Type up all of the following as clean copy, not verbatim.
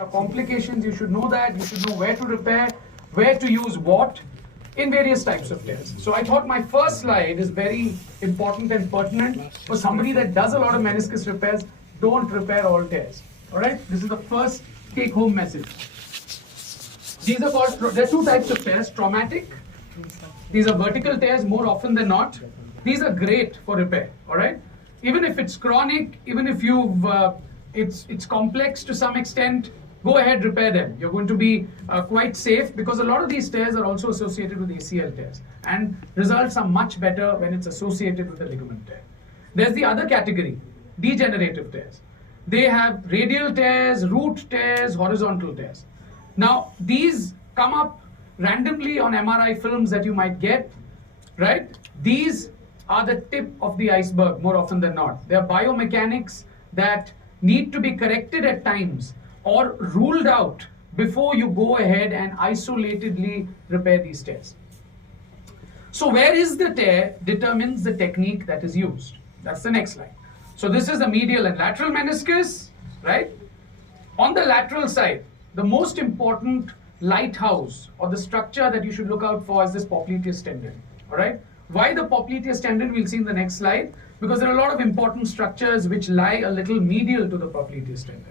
Complications, you should know that, you should know where to repair, where to use what in various types of tears. So I thought my first slide is very important and pertinent for somebody that does a lot of meniscus repairs. Don't repair all tears. All right, this is the first take-home message. These are called, there are two types of tears, traumatic. These are vertical tears more often than not. These are great for repair. All right, even if it's chronic, even if you've it's complex to some extent, go ahead, repair them. You're going to be quite safe because a lot of these tears are also associated with ACL tears, and results are much better when it's associated with a ligament tear. There's the other category, degenerative tears. They have radial tears, root tears, horizontal tears. Now, these come up randomly on MRI films that you might get, right? These are the tip of the iceberg more often than not. They are biomechanics that need to be corrected at times or ruled out before you go ahead and isolatedly repair these tears. So where is the tear determines the technique that is used. That's the next slide. So this is the medial and lateral meniscus, right? On the lateral side, the most important lighthouse or the structure that you should look out for is this popliteus tendon, all right? Why the popliteus tendon, we'll see in the next slide, because there are a lot of important structures which lie a little medial to the popliteus tendon.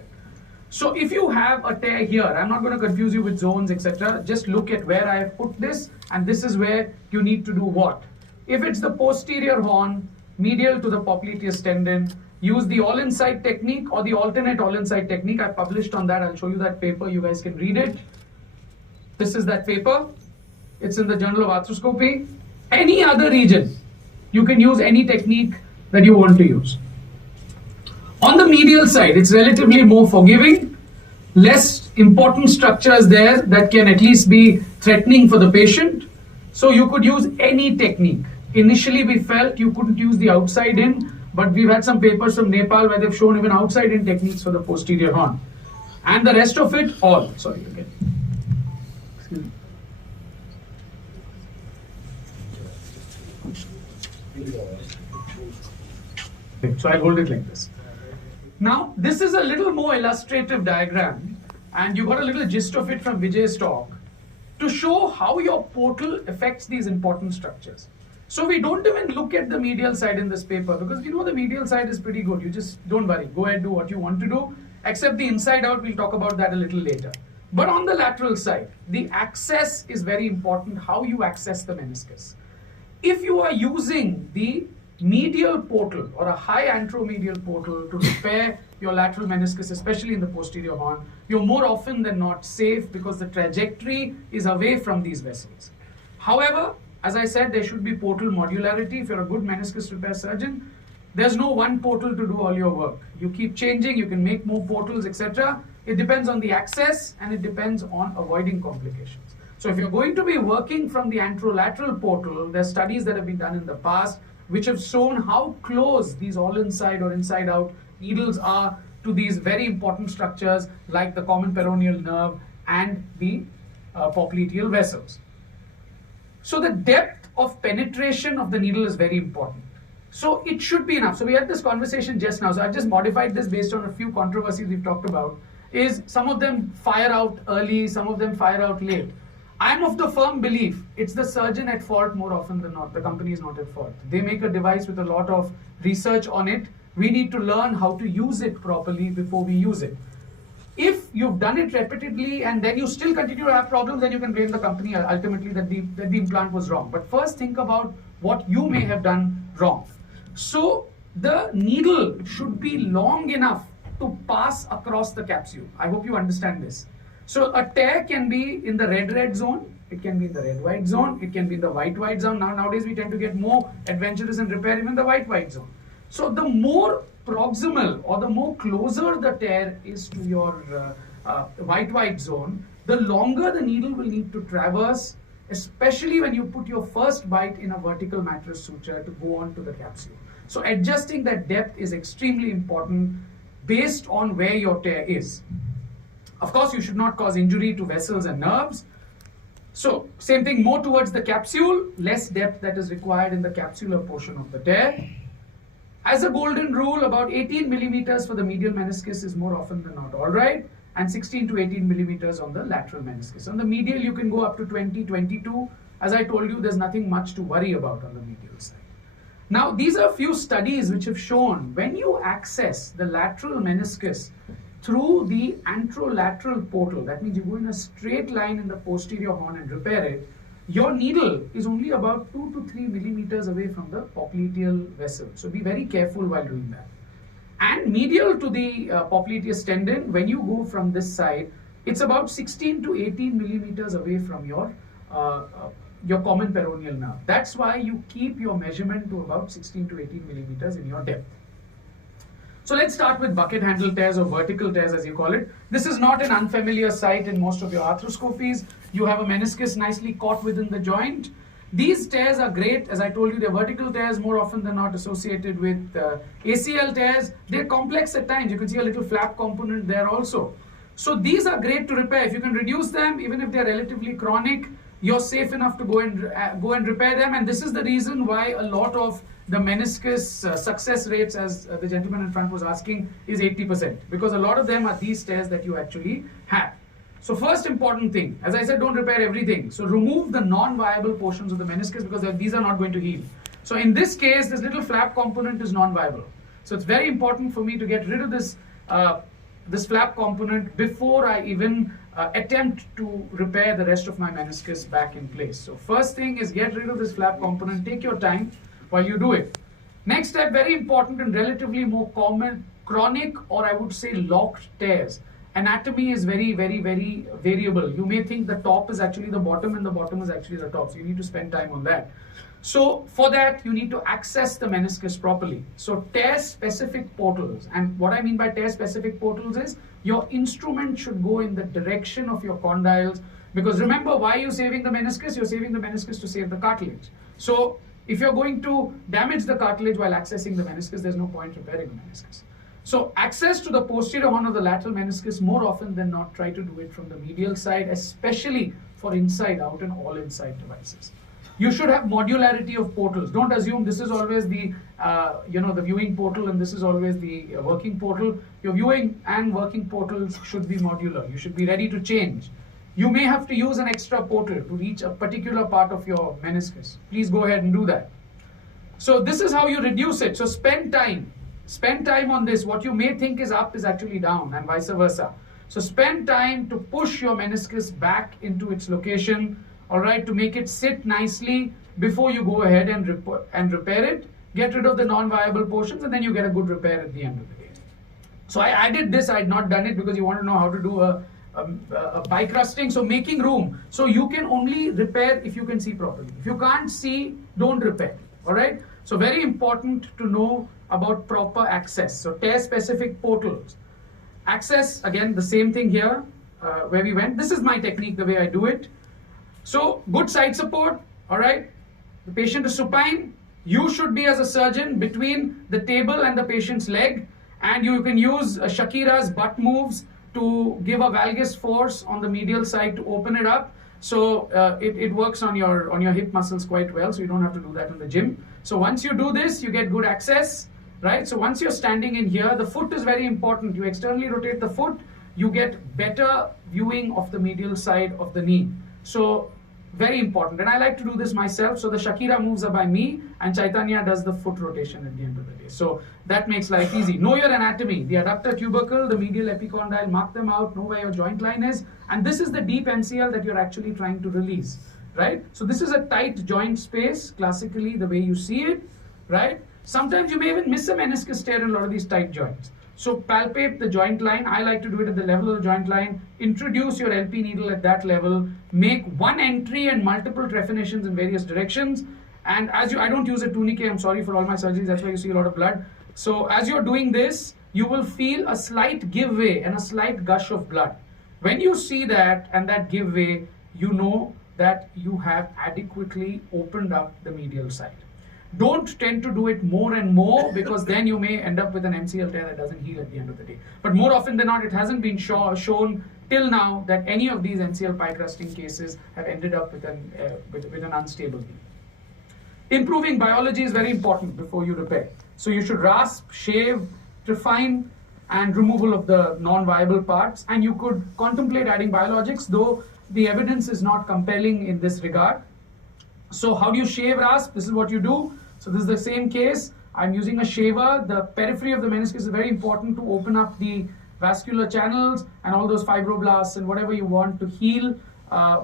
So if you have a tear here, I'm not going to confuse you with zones, etc. Just look at where I have put this, and this is where you need to do what. If it's the posterior horn, medial to the popliteus tendon, use the all-inside technique or the alternate all-inside technique. I published on that. I'll show you that paper. You guys can read it. This is that paper. It's in the Journal of Arthroscopy. Any other region, you can use any technique that you want to use. On the medial side, it's relatively more forgiving, less important structures there that can at least be threatening for the patient. So you could use any technique. Initially we felt you couldn't use the outside in, but we've had some papers from Nepal where they've shown even outside in techniques for the posterior horn. And the rest of it, all. Sorry, again. Excuse me. So I'll hold it like this. Now, this is a little more illustrative diagram, and you got a little gist of it from Vijay's talk to show how your portal affects these important structures. So we don't even look at the medial side in this paper because you know the medial side is pretty good. You just don't worry. Go ahead, do what you want to do, except the inside out. We'll talk about that a little later. But on the lateral side, the access is very important, how you access the meniscus. If you are using the medial portal or a high anteromedial portal to repair your lateral meniscus, especially in the posterior horn, you're more often than not safe because the trajectory is away from these vessels. However, as I said, there should be portal modularity. If you're a good meniscus repair surgeon, there's no one portal to do all your work. You keep changing, you can make more portals, etc. It depends on the access and it depends on avoiding complications. So if you're going to be working from the anterolateral portal, there's studies that have been done in the past which have shown how close these all-inside or inside-out needles are to these very important structures like the common peroneal nerve and the popliteal vessels. So the depth of penetration of the needle is very important. So it should be enough. So we had this conversation just now. So I've just modified this based on a few controversies we've talked about. Is some of them fire out early, some of them fire out late. I'm of the firm belief it's the surgeon at fault more often than not. The company is not at fault. They make a device with a lot of research on it. We need to learn how to use it properly before we use it. If you've done it repeatedly and then you still continue to have problems, then you can blame the company ultimately that the implant was wrong. But first think about what you may have done wrong. So the needle should be long enough to pass across the capsule. I hope you understand this. So a tear can be in the red zone, it can be in the red-white zone, it can be in the white-white zone. Nowadays we tend to get more adventurous and repair even the white-white zone. So the more proximal or the more closer the tear is to your white-white zone, the longer the needle will need to traverse, especially when you put your first bite in a vertical mattress suture to go on to the capsule. So adjusting that depth is extremely important based on where your tear is. Of course, you should not cause injury to vessels and nerves. So, same thing, more towards the capsule, less depth that is required in the capsular portion of the tear. As a golden rule, about 18 millimeters for the medial meniscus is more often than not all right. and 16 to 18 millimeters on the lateral meniscus. On the medial, you can go up to 20, 22. As I told you, there's nothing much to worry about on the medial side. Now, these are a few studies which have shown when you access the lateral meniscus through the anterolateral portal, that means you go in a straight line in the posterior horn and repair it, your needle is only about 2 to 3 millimeters away from the popliteal vessel. So be very careful while doing that. And medial to the popliteus tendon, when you go from this side, it's about 16 to 18 millimeters away from your common peroneal nerve. That's why you keep your measurement to about 16 to 18 millimeters in your depth. So let's start with bucket handle tears or vertical tears as you call it. This is not an unfamiliar sight in most of your arthroscopies. You have a meniscus nicely caught within the joint. These tears are great. As I told you, they're vertical tears more often than not associated with ACL tears. They're complex at times. You can see a little flap component there also. So these are great to repair. If you can reduce them, even if they're relatively chronic, you're safe enough to go and repair them. And this is the reason why a lot of the meniscus success rates, as the gentleman in front was asking, is 80%. Because a lot of them are these tears that you actually have. So first important thing, as I said, don't repair everything. So remove the non-viable portions of the meniscus because these are not going to heal. So in this case, this little flap component is non-viable. So it's very important for me to get rid of this this flap component before I even attempt to repair the rest of my meniscus back in place. So first thing is get rid of this flap component. Take your time while you do it. Next step, very important and relatively more common, chronic or I would say locked tears. Anatomy is very, very, very variable. You may think the top is actually the bottom and the bottom is actually the top. So you need to spend time on that. So for that, you need to access the meniscus properly. So tear-specific portals. And what I mean by tear-specific portals is your instrument should go in the direction of your condyles. Because remember, why are you saving the meniscus? You're saving the meniscus to save the cartilage. So if you're going to damage the cartilage while accessing the meniscus, there's no point repairing the meniscus. So access to the posterior horn of the lateral meniscus, more often than not, try to do it from the medial side, especially for inside out and all inside devices. You should have modularity of portals. Don't assume this is always the the viewing portal and this is always the working portal. Your viewing and working portals should be modular. You should be ready to change. You may have to use an extra portal to reach a particular part of your meniscus. Please go ahead and do that. So this is how you reduce it. So spend time. Spend time on this. What you may think is up is actually down and vice versa. So spend time to push your meniscus back into its location, all right, to make it sit nicely before you go ahead and repair it. Get rid of the non-viable portions and then you get a good repair at the end of the day. So I added this. I had not done it because you want to know how to do a bicrusting. So making room. So you can only repair if you can see properly. If you can't see, don't repair. All right. So very important to know about proper access. So tear-specific portals. Access, again, the same thing here where we went. This is my technique, the way I do it. So good side support, all right. The patient is supine. You should be, as a surgeon, between the table and the patient's leg. And you can use Shakira's butt moves to give a valgus force on the medial side to open it up. So it works on your hip muscles quite well. So you don't have to do that in the gym. So once you do this, you get good access. Right, so once you're standing in here, the foot is very important. You externally rotate the foot, you get better viewing of the medial side of the knee. So very important. And I like to do this myself. So the Shakira moves are by me and Chaitanya does the foot rotation at the end of the day. So that makes life easy. Know your anatomy, the adductor tubercle, the medial epicondyle, mark them out, know where your joint line is. And this is the deep MCL that you're actually trying to release, right? So this is a tight joint space, classically the way you see it, right? Sometimes you may even miss a meniscus tear in a lot of these tight joints. So palpate the joint line. I like to do it at the level of the joint line. Introduce your LP needle at that level. Make one entry and multiple trephinations in various directions. And as I don't use a tourniquet, I'm sorry for all my surgeries, that's why you see a lot of blood. So as you're doing this, you will feel a slight give way and a slight gush of blood. When you see that and that give way, you know that you have adequately opened up the medial side. Don't tend to do it more and more because then you may end up with an MCL tear that doesn't heal at the end of the day. But more often than not, it hasn't been shown till now that any of these MCL pie crusting cases have ended up with an unstable knee. Improving biology is very important before you repair. So you should rasp, shave, refine, and removal of the non-viable parts. And you could contemplate adding biologics, though the evidence is not compelling in this regard. So how do you shave rasp? This is what you do. So this is the same case. I'm using a shaver. The periphery of the meniscus is very important to open up the vascular channels and all those fibroblasts and whatever you want to heal.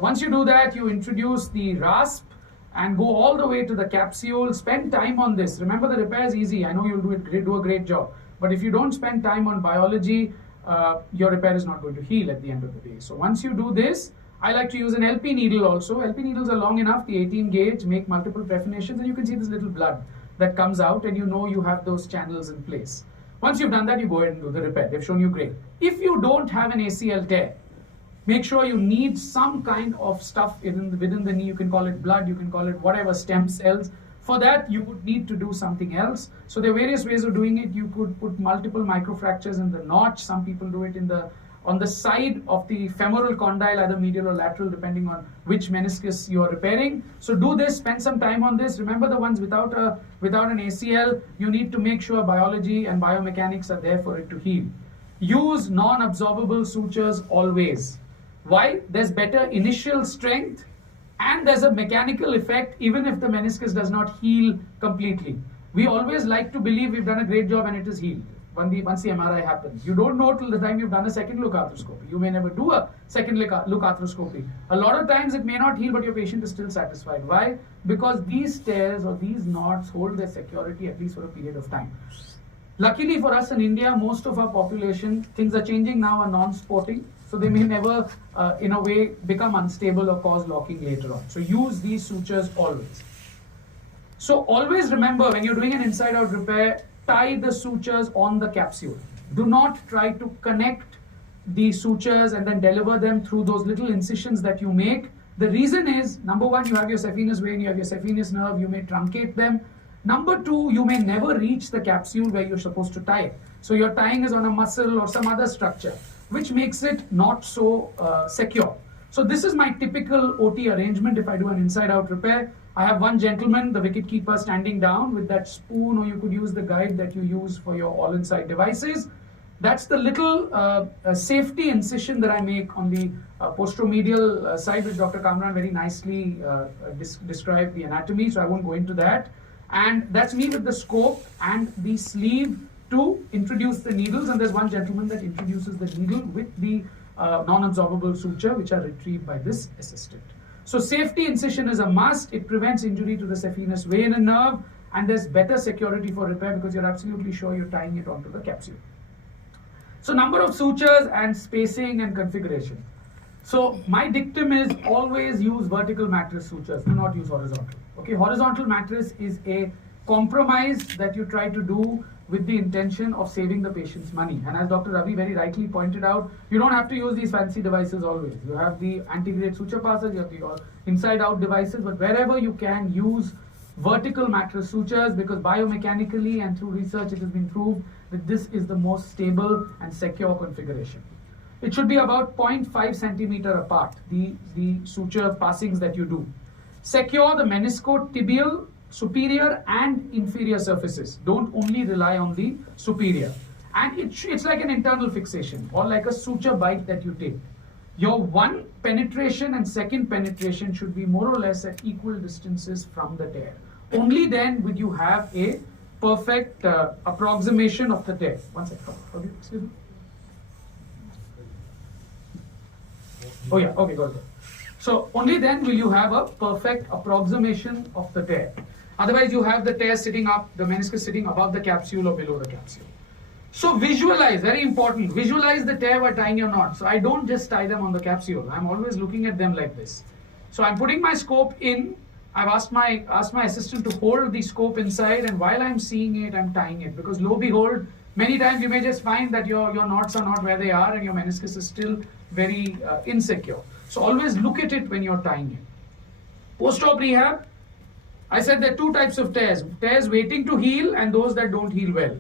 Once you do that, you introduce the rasp and go all the way to the capsule. Spend time on this. Remember, the repair is easy. I know you'll do a great job. But if you don't spend time on biology, your repair is not going to heal at the end of the day. So once you do this, I like to use an LP needle also. LP needles are long enough, the 18 gauge, make multiple prefinations, and you can see this little blood that comes out, and you know you have those channels in place. Once you've done that, you go ahead and do the repair. They've shown you great. If you don't have an ACL tear, make sure you need some kind of stuff within the knee. You can call it blood, you can call it whatever, stem cells. For that, you would need to do something else. So there are various ways of doing it. You could put multiple microfractures in the notch. Some people do it on the side of the femoral condyle, either medial or lateral, depending on which meniscus you are repairing. So do this, spend some time on this. Remember, the ones without an ACL, you need to make sure biology and biomechanics are there for it to heal. Use non-absorbable sutures always. Why? There's better initial strength, and there's a mechanical effect even if the meniscus does not heal completely. We always like to believe we've done a great job and it is healed once the MRI happens. You don't know till the time you've done a second look arthroscopy. You may never do a second look arthroscopy. A lot of times it may not heal, but your patient is still satisfied. Why? Because these tears or these knots hold their security at least for a period of time. Luckily for us in India, most of our population, things are changing now, are non-sporting. So they may never, in a way, become unstable or cause locking later on. So use these sutures always. So always remember, when you're doing an inside-out repair, tie the sutures on the capsule. Do not try to connect the sutures and then deliver them through those little incisions that you make. The reason is, number one, you have your saphenous vein, you have your saphenous nerve, you may truncate them. Number two, you may never reach the capsule where you're supposed to tie it. So your tying is on a muscle or some other structure, which makes it not so secure. So this is my typical OT arrangement if I do an inside-out repair. I have one gentleman, the wicket keeper, standing down with that spoon, or you could use the guide that you use for your all-inside devices. That's the little safety incision that I make on the posteromedial side, which Dr. Kamran very nicely described the anatomy, so I won't go into that. And that's me with the scope and the sleeve to introduce the needles, and there's one gentleman that introduces the needle with the non-absorbable suture, which are retrieved by this assistant. So safety incision is a must. It prevents injury to the saphenous vein and nerve, and there's better security for repair because you're absolutely sure you're tying it onto the capsule. So number of sutures and spacing and configuration. So my dictum is always use vertical mattress sutures, do not use horizontal. Okay, horizontal mattress is a compromise that you try to do with the intention of saving the patient's money. And as Dr. Ravi very rightly pointed out, you don't have to use these fancy devices always. You have the antegrade suture passes, you have the inside-out devices, but wherever you can, use vertical mattress sutures, because biomechanically and through research it has been proved that this is the most stable and secure configuration. It should be about 0.5 centimeter apart, the suture passings that you do. Secure the meniscotibial, superior and inferior surfaces. Don't only rely on the superior. And it's like an internal fixation or like a suture bite that you take. Your one penetration and second penetration should be more or less at equal distances from the tear. Only then would you have a perfect approximation of the tear. One second. Excuse me. Oh yeah, okay, got it. So only then will you have a perfect approximation of the tear. Otherwise, you have the tear sitting up, the meniscus sitting above the capsule or below the capsule. So visualize, very important, visualize the tear by tying your knot. So I don't just tie them on the capsule. I'm always looking at them like this. So I'm putting my scope in. I've asked my assistant to hold the scope inside, and while I'm seeing it, I'm tying it. Because lo and behold, many times you may just find that your knots are not where they are and your meniscus is still very insecure. So always look at it when you're tying it. Post-op rehab, I said there are two types of tears. Tears waiting to heal and those that don't heal well.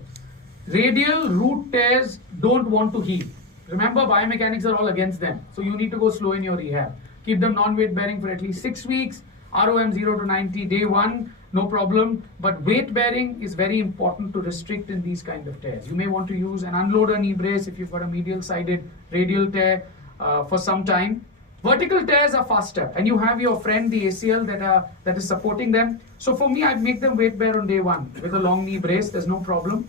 Radial root tears don't want to heal. Remember, biomechanics are all against them. So you need to go slow in your rehab. Keep them non-weight bearing for at least 6 weeks. ROM 0 to 90, day 1. no problem. But weight bearing is very important to restrict in these kind of tears. You may want to use an unloader knee brace if you've got a medial sided radial tear for some time. Vertical tears are faster, and you have your friend the ACL that is supporting them. So for me, I'd make them weight bear on day one with a long knee brace. There's no problem.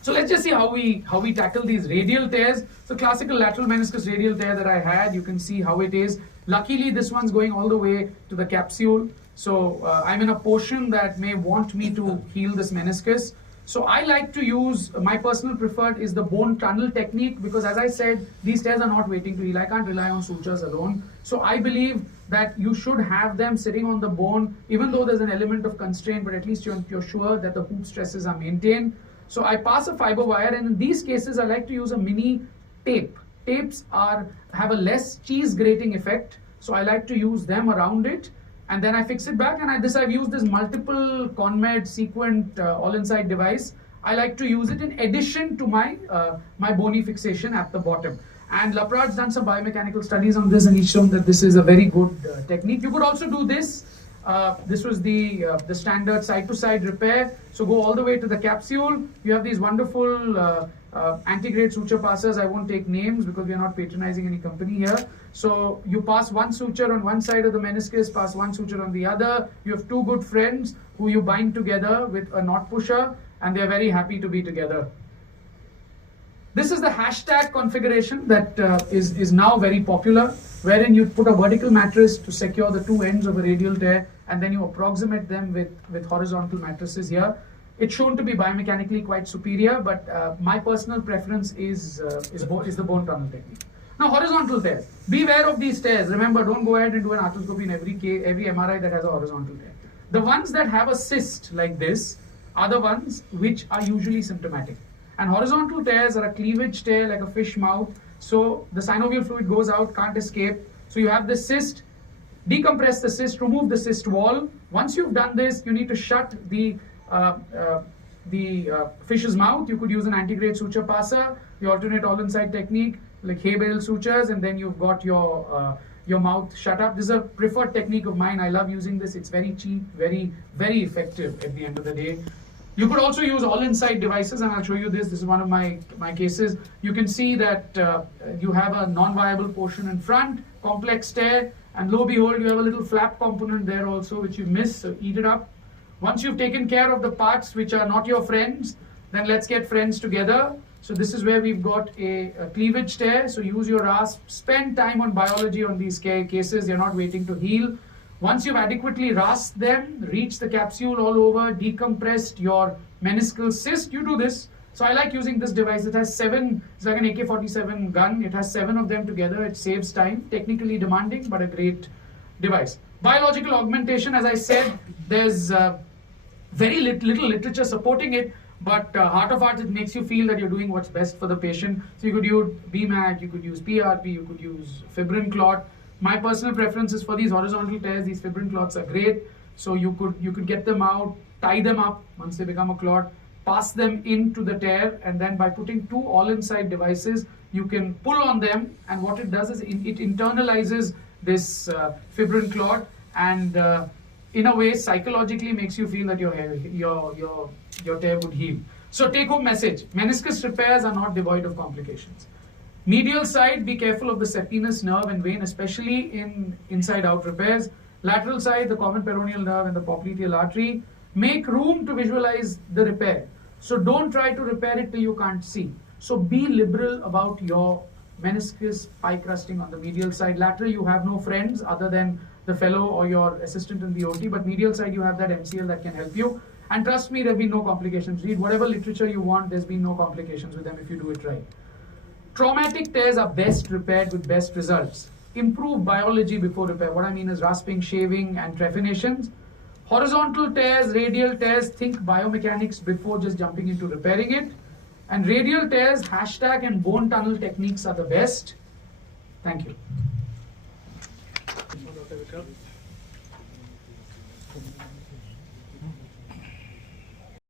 So let's just see how we tackle these radial tears. So classical lateral meniscus radial tear that I had, you can see how it is. Luckily, this one's going all the way to the capsule. So I'm in a portion that may want me to heal this meniscus. So I like to use, my personal preferred is the bone tunnel technique, because as I said, these tears are not waiting to heal. I can't rely on sutures alone. So I believe that you should have them sitting on the bone, even though there's an element of constraint, but at least you're sure that the hoop stresses are maintained. So I pass a fiber wire, and in these cases, I like to use a mini tape. Tapes have a less cheese grating effect, so I like to use them around it. And then I fix it back, and I've used this multiple ConMed sequent all-inside device. I like to use it in addition to my bony fixation at the bottom. And Laprad's done some biomechanical studies on this, and he's shown that this is a very good technique. You could also do this. This was the standard side-to-side repair. So go all the way to the capsule. You have these wonderful anti-grade suture passers. I won't take names because we are not patronizing any company here. So you pass one suture on one side of the meniscus, pass one suture on the other. You have two good friends who you bind together with a knot pusher, and they're very happy to be together. This is the hashtag configuration that is now very popular, wherein you put a vertical mattress to secure the two ends of a radial tear, and then you approximate them with horizontal mattresses here. It's shown to be biomechanically quite superior, but my personal preference is the bone tunnel technique. Now, horizontal tears. Beware of these tears. Remember, don't go ahead and do an arthroscopy in every MRI that has a horizontal tear. The ones that have a cyst like this are the ones which are usually symptomatic. And horizontal tears are a cleavage tear like a fish mouth. So the synovial fluid goes out, can't escape. So you have this cyst, decompress the cyst, remove the cyst wall. Once you've done this, you need to shut the fish's mouth. You could use an anti-grade suture passer, the alternate all-inside technique, like hay bale sutures, and then you've got your mouth shut up. This is a preferred technique of mine. I love using this. It's very cheap, very, very effective at the end of the day. You could also use all-inside devices, and I'll show you this. This is one of my cases. You can see that you have a non-viable portion in front, complex tear, and lo and behold, you have a little flap component there also, which you miss, so eat it up. Once you've taken care of the parts which are not your friends, then let's get friends together. So this is where we've got a cleavage tear. So use your rasp, spend time on biology on these cases. You're not waiting to heal. Once you've adequately rasped them, reach the capsule all over, decompressed your meniscal cyst, you do this. So I like using this device. It has 7, it's like an AK-47 gun. It has 7 of them together. It saves time, technically demanding, but a great device. Biological augmentation, as I said, there's very little literature supporting it, but heart of hearts, it makes you feel that you're doing what's best for the patient. So you could use BMAG, you could use PRP, you could use fibrin clot. My personal preference is for these horizontal tears. These fibrin clots are great. So you could get them out, tie them up once they become a clot, pass them into the tear, and then by putting 2 all-inside devices, you can pull on them, and what it does is it internalizes this fibrin clot, and in a way psychologically makes you feel that your tear would heal. So take home message: meniscus repairs are not devoid of complications. Medial side, be careful of the saphenous nerve and vein, especially in inside-out repairs. Lateral side, the common peroneal nerve and the popliteal artery. Make room to visualize the repair. So don't try to repair it till you can't see. So be liberal about your meniscus pie crusting on the medial side. Lateral, you have no friends other than the fellow or your assistant in the OT, but medial side, you have that MCL that can help you. And trust me, there have been no complications. Read whatever literature you want, there's been no complications with them if you do it right. Traumatic tears are best repaired with best results. Improve biology before repair. What I mean is rasping, shaving, and trephinations. Horizontal tears, radial tears, think biomechanics before just jumping into repairing it. And radial tears, hashtag and bone tunnel techniques are the best. Thank you.